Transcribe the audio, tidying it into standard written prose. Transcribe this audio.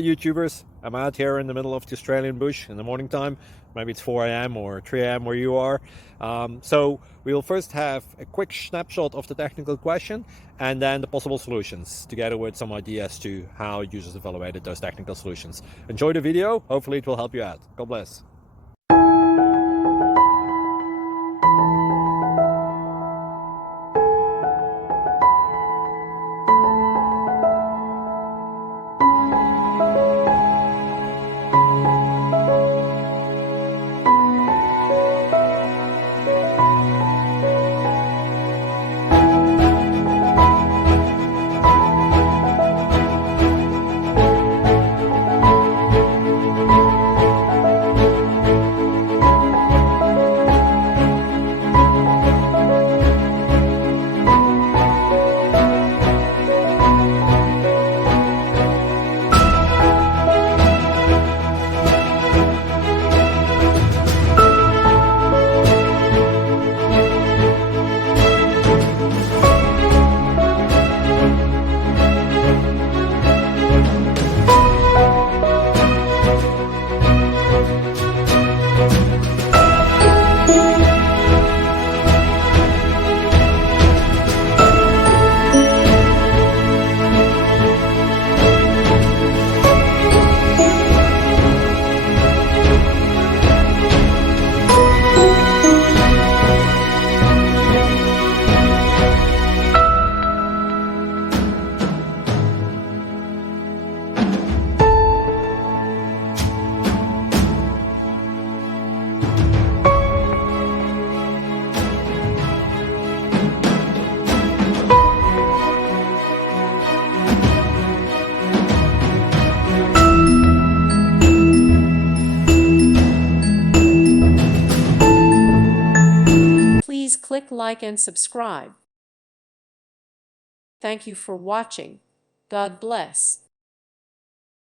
YouTubers. I'm out here in the middle of the Australian bush in the morning time. Maybe it's 4 a.m. or 3 a.m. where you are. So we'll first have a quick snapshot of the technical question and then the possible solutions, together with some ideas to how users evaluated those technical solutions. Enjoy the video. Hopefully it will help you out. God bless. Please click like and subscribe. Thank you for watching. God bless.